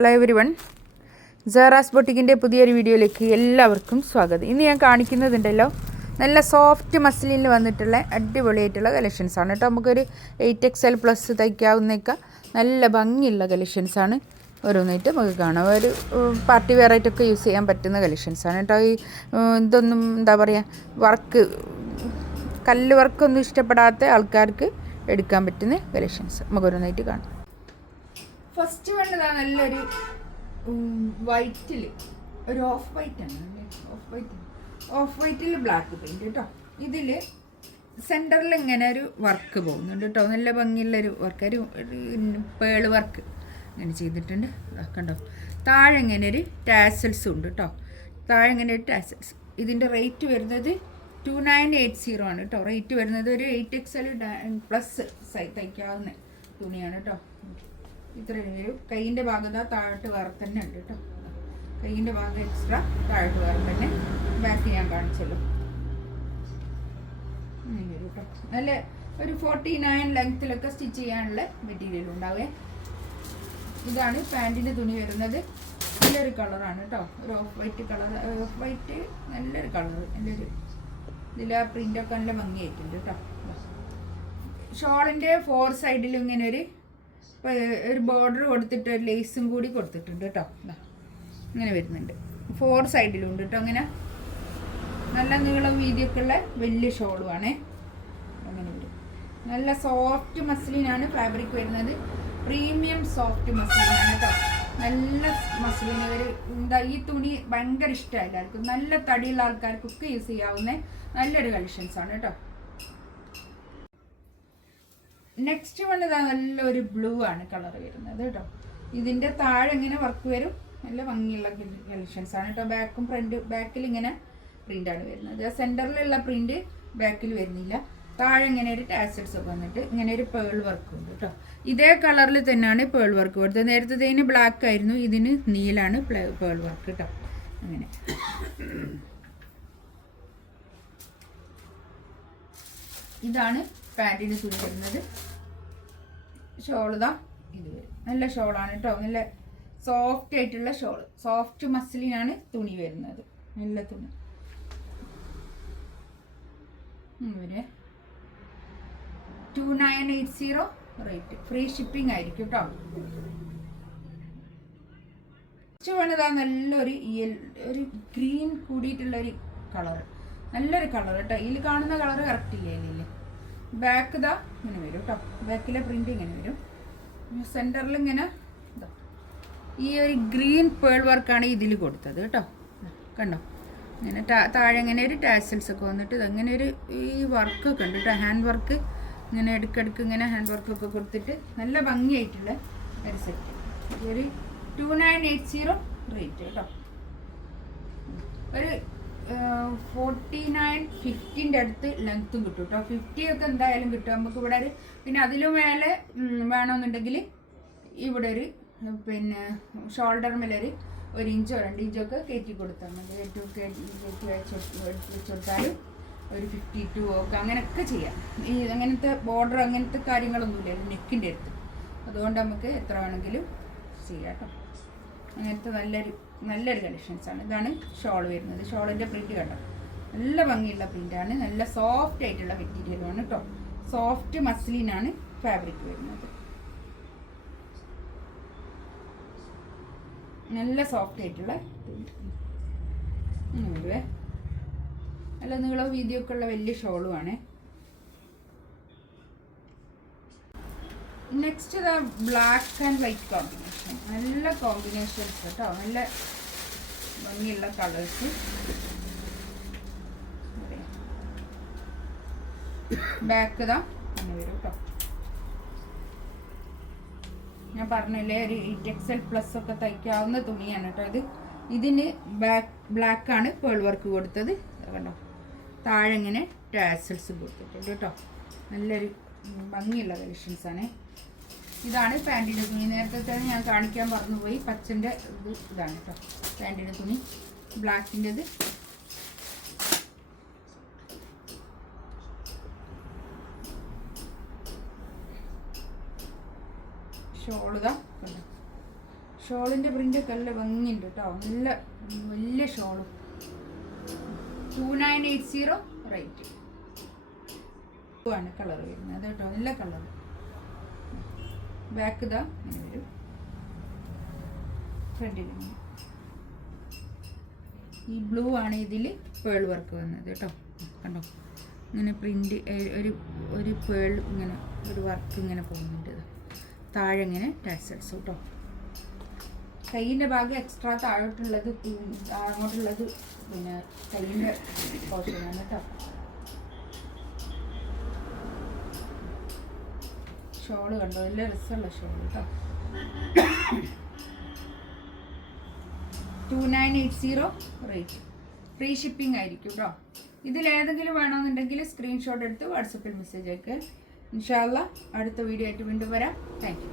Hello everyone ജറാസ് ബൊട്ടിക്കിന്റെ പുതിയൊരു വീഡിയോയിലേക്ക് എല്ലാവർക്കും സ്വാഗതം. ഇന്ന് ഞാൻ കാണിക്കുന്നതുണ്ടല്ലോ നല്ല സോഫ്റ്റ് മസിലിൽ വന്നിട്ടുള്ള അടിപൊളിയായിട്ടുള്ള കളക്ഷൻസ് ആണ് കേട്ടോ. നമുക്കൊരു എയ്റ്റ് എക്സ് എൽ പ്ലസ് തയ്ക്കാവുന്നേക്ക നല്ല ഭംഗിയുള്ള കളക്ഷൻസ് ആണ്. ഓരോന്നായിട്ട് നമുക്ക് കാണാം. ഒരു പാർട്ടി വെയർ ആയിട്ടൊക്കെ യൂസ് ചെയ്യാൻ പറ്റുന്ന കളക്ഷൻസ് ആണ് കേട്ടോ. ഈ ഇതൊന്നും എന്താ പറയുക വർക്ക് കല്ല് വർക്കൊന്നും ഇഷ്ടപ്പെടാത്ത ആൾക്കാർക്ക് എടുക്കാൻ പറ്റുന്ന കളക്ഷൻസ് നമുക്ക് ഓരോന്നായിട്ട് കാണാം. ഫസ്റ്റ് വേണ്ടതാ നല്ലൊരു വൈറ്റിൽ ഒരു ഓഫ് വൈറ്റ് ആണ്. ഓഫ് വൈറ്റ് ഓഫ് വൈറ്റിൽ ബ്ലാക്ക് പെയിന്റ് കേട്ടോ ഇതിൽ സെന്ററിൽ ഇങ്ങനെ ഒരു വർക്ക് പോകുന്നുണ്ട് കേട്ടോ നല്ല ഭംഗിയുള്ളൊരു വർക്ക് ഒരു പേൾ വർക്ക് ഇങ്ങനെ ചെയ്തിട്ടുണ്ട്. കണ്ടോ? താഴെ ഇങ്ങനെ ഒരു ടാസൽസ് ഉണ്ട് കേട്ടോ താഴെ ഇങ്ങനെ ഒരു ടാസൽസ് ഇതിന്റെ റേറ്റ് വരുന്നത് ടു നയൻ എയ്റ്റ് സീറോ ആണ് കേട്ടോ റേറ്റ് വരുന്നത് ഒരു എയ്റ്റ് എക്സ് എൽ പ്ലസ് തയ്ക്കാവുന്ന തുണിയാണ് കേട്ടോ ഇത്രയും വരും കൈയിന്റെ ഭാഗത താഴോട്ട് വേറെ തന്നെ ഉണ്ട് കേട്ടോ. കൈയിന്റെ ഭാഗം എക്സ്ട്രാ താഴോട്ട് വേറെ തന്നെ ബാക്ക് ഞാൻ കാണിച്ചല്ലോ. ഇങ്ങനെ വരും കേട്ടോ നല്ല ഒരു ഫോർട്ടി നയൻ ലെങ്ത്തിലൊക്കെ സ്റ്റിച്ച് ചെയ്യാനുള്ള മെറ്റീരിയൽ ഉണ്ടാവേ. ഇതാണ് പാന്റിന്റെ തുണി വരുന്നത്. നല്ലൊരു കളറാണ് കേട്ടോ. ഒരു off white colour off white നല്ലൊരു കളർ നല്ലൊരു ഇതിൽ ആ പ്രിന്റൊക്കെ നല്ല ഭംഗിയായിട്ടുണ്ട് കേട്ടോ. ഷോളിന്റെ ഫോർ സൈഡിലും ഇങ്ങനെ ഒരു ഒരു ബോർഡർ കൊടുത്തിട്ട് ലേസും കൂടി കൊടുത്തിട്ടുണ്ട് കേട്ടോ. ഇങ്ങനെ വരുന്നുണ്ട്. ഫോർ സൈഡിലും ഉണ്ട് കേട്ടോ അങ്ങനെ. നല്ല നീളം വീതിയൊക്കെ ഉള്ള വലിയ ഷോളുമാണേ അങ്ങനെ വരും. നല്ല സോഫ്റ്റ് മസ്ലിനാണ് ഫാബ്രിക് വരുന്നത്. പ്രീമിയം സോഫ്റ്റ് മസ്ലിനാണ് കേട്ടോ നല്ല മസ്ലിൻ ഒരു എന്താ ഈ തുണി ഭയങ്കര ഇഷ്ടമാണ് എല്ലാവർക്കും. നല്ല തടിയുള്ള ആൾക്കാർക്കൊക്കെ യൂസ് ചെയ്യാവുന്ന നല്ലൊരു കളക്ഷൻസ് ആണ് കേട്ടോ നെക്സ്റ്റ് വൺ ഇതാ നല്ലൊരു ബ്ലൂ ആണ് കളർ വരുന്നത് കേട്ടോ ഇതിന്റെ താഴെ ഇങ്ങനെ വർക്ക് വരും. നല്ല ഭംഗിയുള്ള കളക്ഷൻസ് ആണ് കേട്ടോ ബാക്കും ഫ്രണ്ട് ബാക്കിൽ ഇങ്ങനെ പ്രിന്റാണ് വരുന്നത്. സെന്ററിലുള്ള പ്രിന്റ് ബാക്കിൽ വരുന്നില്ല. താഴെ ഇങ്ങനെ ഒരു ടാസറ്റ്സ് ഒക്കെ വന്നിട്ട് ഇങ്ങനെ ഒരു പേൾ വർക്ക് ഉണ്ട് കേട്ടോ ഇതേ കളറിൽ തന്നെയാണ് പേൾ വർക്ക് കൊടുത്തത് നേരത്തെ ബ്ലാക്ക് ആയിരുന്നു. ഇതിന് നീലാണ് പേൾ വർക്ക് കേട്ടോ അങ്ങനെ. ഇതാണ് പാന്റിന് തുണി വരുന്നത് ഷോൾ ഇതാ. ഇത് വരും. നല്ല ഷോളാണ് കേട്ടോ നല്ല സോഫ്റ്റ് ആയിട്ടുള്ള ഷോൾ സോഫ്റ്റ് മസിലിനാണ് തുണി വരുന്നത്. നല്ല തുണി. ഇവർ. Two nine eight zero rate free shipping ആയിരിക്കും കേട്ടോ ചുവണതാ നല്ലൊരു ഒരു ഗ്രീൻ കൂടിയിട്ടുള്ള ഒരു കളർ നല്ലൊരു കളർ കേട്ടോ ഇതിൽ കാണുന്ന കളർ കറക്റ്റ് ഇല്ലേ ബാക്ക് ഇതാ ഇങ്ങനെ വരും കേട്ടോ ബാക്കിലെ പ്രിന്റ് ഇങ്ങനെ വരും. സെന്ററിൽ ഇങ്ങനെ ഇതാ. ഈ ഒരു ഗ്രീൻ പേൾ വർക്കാണ് ഇതിൽ കൊടുത്തത് കേട്ടോ കണ്ടോ? ഇങ്ങനെ താഴെ ഇങ്ങനെ ഒരു ടാസൽസ് ഒക്കെ വന്നിട്ട് ഇതങ്ങനെ ഒരു ഈ വർക്കൊക്കെ ഉണ്ട് കേട്ടോ ഹാൻഡ് വർക്ക് ഇങ്ങനെ ഇടയ്ക്കിടയ്ക്ക് ഇങ്ങനെ ഹാൻഡ് വർക്കൊക്കെ കൊടുത്തിട്ട് നല്ല ഭംഗിയായിട്ടുള്ള ഒരു സെറ്റ് ഒരു two nine eight zero rate കേട്ടോ ഒരു ഫോർട്ടി നയൻ ഫിഫ്റ്റിന്റെ അടുത്ത് ലെങ്ത്തും കിട്ടും കേട്ടോ ഫിഫ്റ്റി ഒക്കെ എന്തായാലും കിട്ടും. നമുക്ക് ഇവിടെ ഒരു പിന്നെ അതിലും മേലെ വേണമെന്നുണ്ടെങ്കിൽ ഇവിടെ ഒരു പിന്നെ ഷോൾഡർ മേലൊരു ഒരു ഇഞ്ചോ രണ്ട് ഇഞ്ചോ ഒക്കെ കയറ്റി കൊടുത്താൽ മതി. ഏറ്റവും കയറ്റി കയറ്റി വെച്ച് വെച്ച് കൊടുത്താലും ഒരു ഫിഫ്റ്റി ടു ഒക്കെ അങ്ങനെയൊക്കെ ചെയ്യാം. ഈ അങ്ങനത്തെ ബോർഡർ അങ്ങനത്തെ കാര്യങ്ങളൊന്നുമില്ല. നെക്കിന്റെ അടുത്ത്. അതുകൊണ്ട് നമുക്ക് എത്ര വേണമെങ്കിലും ചെയ്യാം കേട്ടോ അങ്ങനത്തെ നല്ലൊരു നല്ലൊരു കളക്ഷൻസ് ആണ്. ഇതാണ് ഷോൾ വരുന്നത്. ഷോളിന്റെ പ്രിന്റ് കണ്ടോ? നല്ല ഭംഗിയുള്ള പ്രിന്റാണ് നല്ല സോഫ്റ്റ് ആയിട്ടുള്ള മെറ്റീരിയലാണ് കേട്ടോ സോഫ്റ്റ് മസ്ലിനാണ് ഫാബ്രിക് വരുന്നത്. നല്ല സോഫ്റ്റ് ആയിട്ടുള്ള നല്ല നീളം വീതിയൊക്കെ ഉള്ള വലിയ ഷോളുമാണ് നെക്സ്റ്റ് ഇതാ ബ്ലാക്ക് ആൻഡ് വൈറ്റ് കോമ്പിനേഷൻ നല്ല കോമ്പിനേഷൻസ് കേട്ടോ നല്ല ഭംഗിയുള്ള കളേഴ്സ് ബാക്ക് ഇതാ. അങ്ങനെ വരും കേട്ടോ ഞാൻ പറഞ്ഞില്ലേ ഒരു എയ്റ്റ് എക്സ് എൽ പ്ലസ് ഒക്കെ തയ്ക്കാവുന്ന തുണിയാണ് കേട്ടോ ഇത്. ഇതിന് ബാക്ക് ബ്ലാക്ക് ആണ് പേൾ വർക്ക് കൊടുത്തത്. കണ്ടോ. താഴെ ഇങ്ങനെ ടാസൽസ് കൊടുത്തിട്ടുണ്ട് കേട്ടോ നല്ലൊരു ഭംഗിയുള്ള കളക്ഷൻസ് ആണ് ഇതാണ് പാന്റിന്റെ തുണി. നേരത്തെ തന്നെ ഞാൻ കാണിക്കാൻ മറന്നുപോയി. പച്ചന്റെ ഇത് ഇതാണ് കേട്ടോ പാന്റിന്റെ തുണി. ബ്ലാക്കിന്റെത്. ഷോളുതാ കണ്ടോ? ഷോളിന്റെ പ്രിന്റൊക്കെ നല്ല ഭംഗിയുണ്ട് കേട്ടോ നല്ല വലിയ ഷോളും. Two nine eight zero rate. ആണ് കളർ വരുന്നത്. കേട്ടോ നല്ല കളർ ബാക്ക് ഇതാ ഇങ്ങനെ വരും. ഫ്രണ്ടിൽ ഈ ബ്ലൂ ആണ് ഇതിൽ പേൾ വർക്ക് വന്നത് കേട്ടോ. കണ്ടോ? ഇങ്ങനെ പ്രിന്റ് ഒരു ഒരു പേൾ ഇങ്ങനെ ഒരു വർക്ക് ഇങ്ങനെ പോകുന്നുണ്ട് താഴെ ഇങ്ങനെ ടാസൽസ് കേട്ടോ. കൈയിന്റെ ഭാഗം എക്സ്ട്രാ താഴോട്ടുള്ളത് അങ്ങോട്ടുള്ളത് പിന്നെ കൈയിന്റെ പോർഷനാണ് കേട്ടോ. ഷോൾ കണ്ടോ? നല്ല രസമുള്ള ഷോൾ കേട്ടോ. Two nine eight zero rate free shipping ആയിരിക്കും കേട്ടോ ഇതിൽ ഏതെങ്കിലും വേണമെന്നുണ്ടെങ്കിൽ സ്ക്രീൻഷോട്ട് എടുത്ത് വാട്സപ്പിൽ മെസ്സേജ് അയക്കുക ഇൻഷാല്ല അടുത്ത വീഡിയോ ആയിട്ട് വീണ്ടും വരാം. താങ്ക്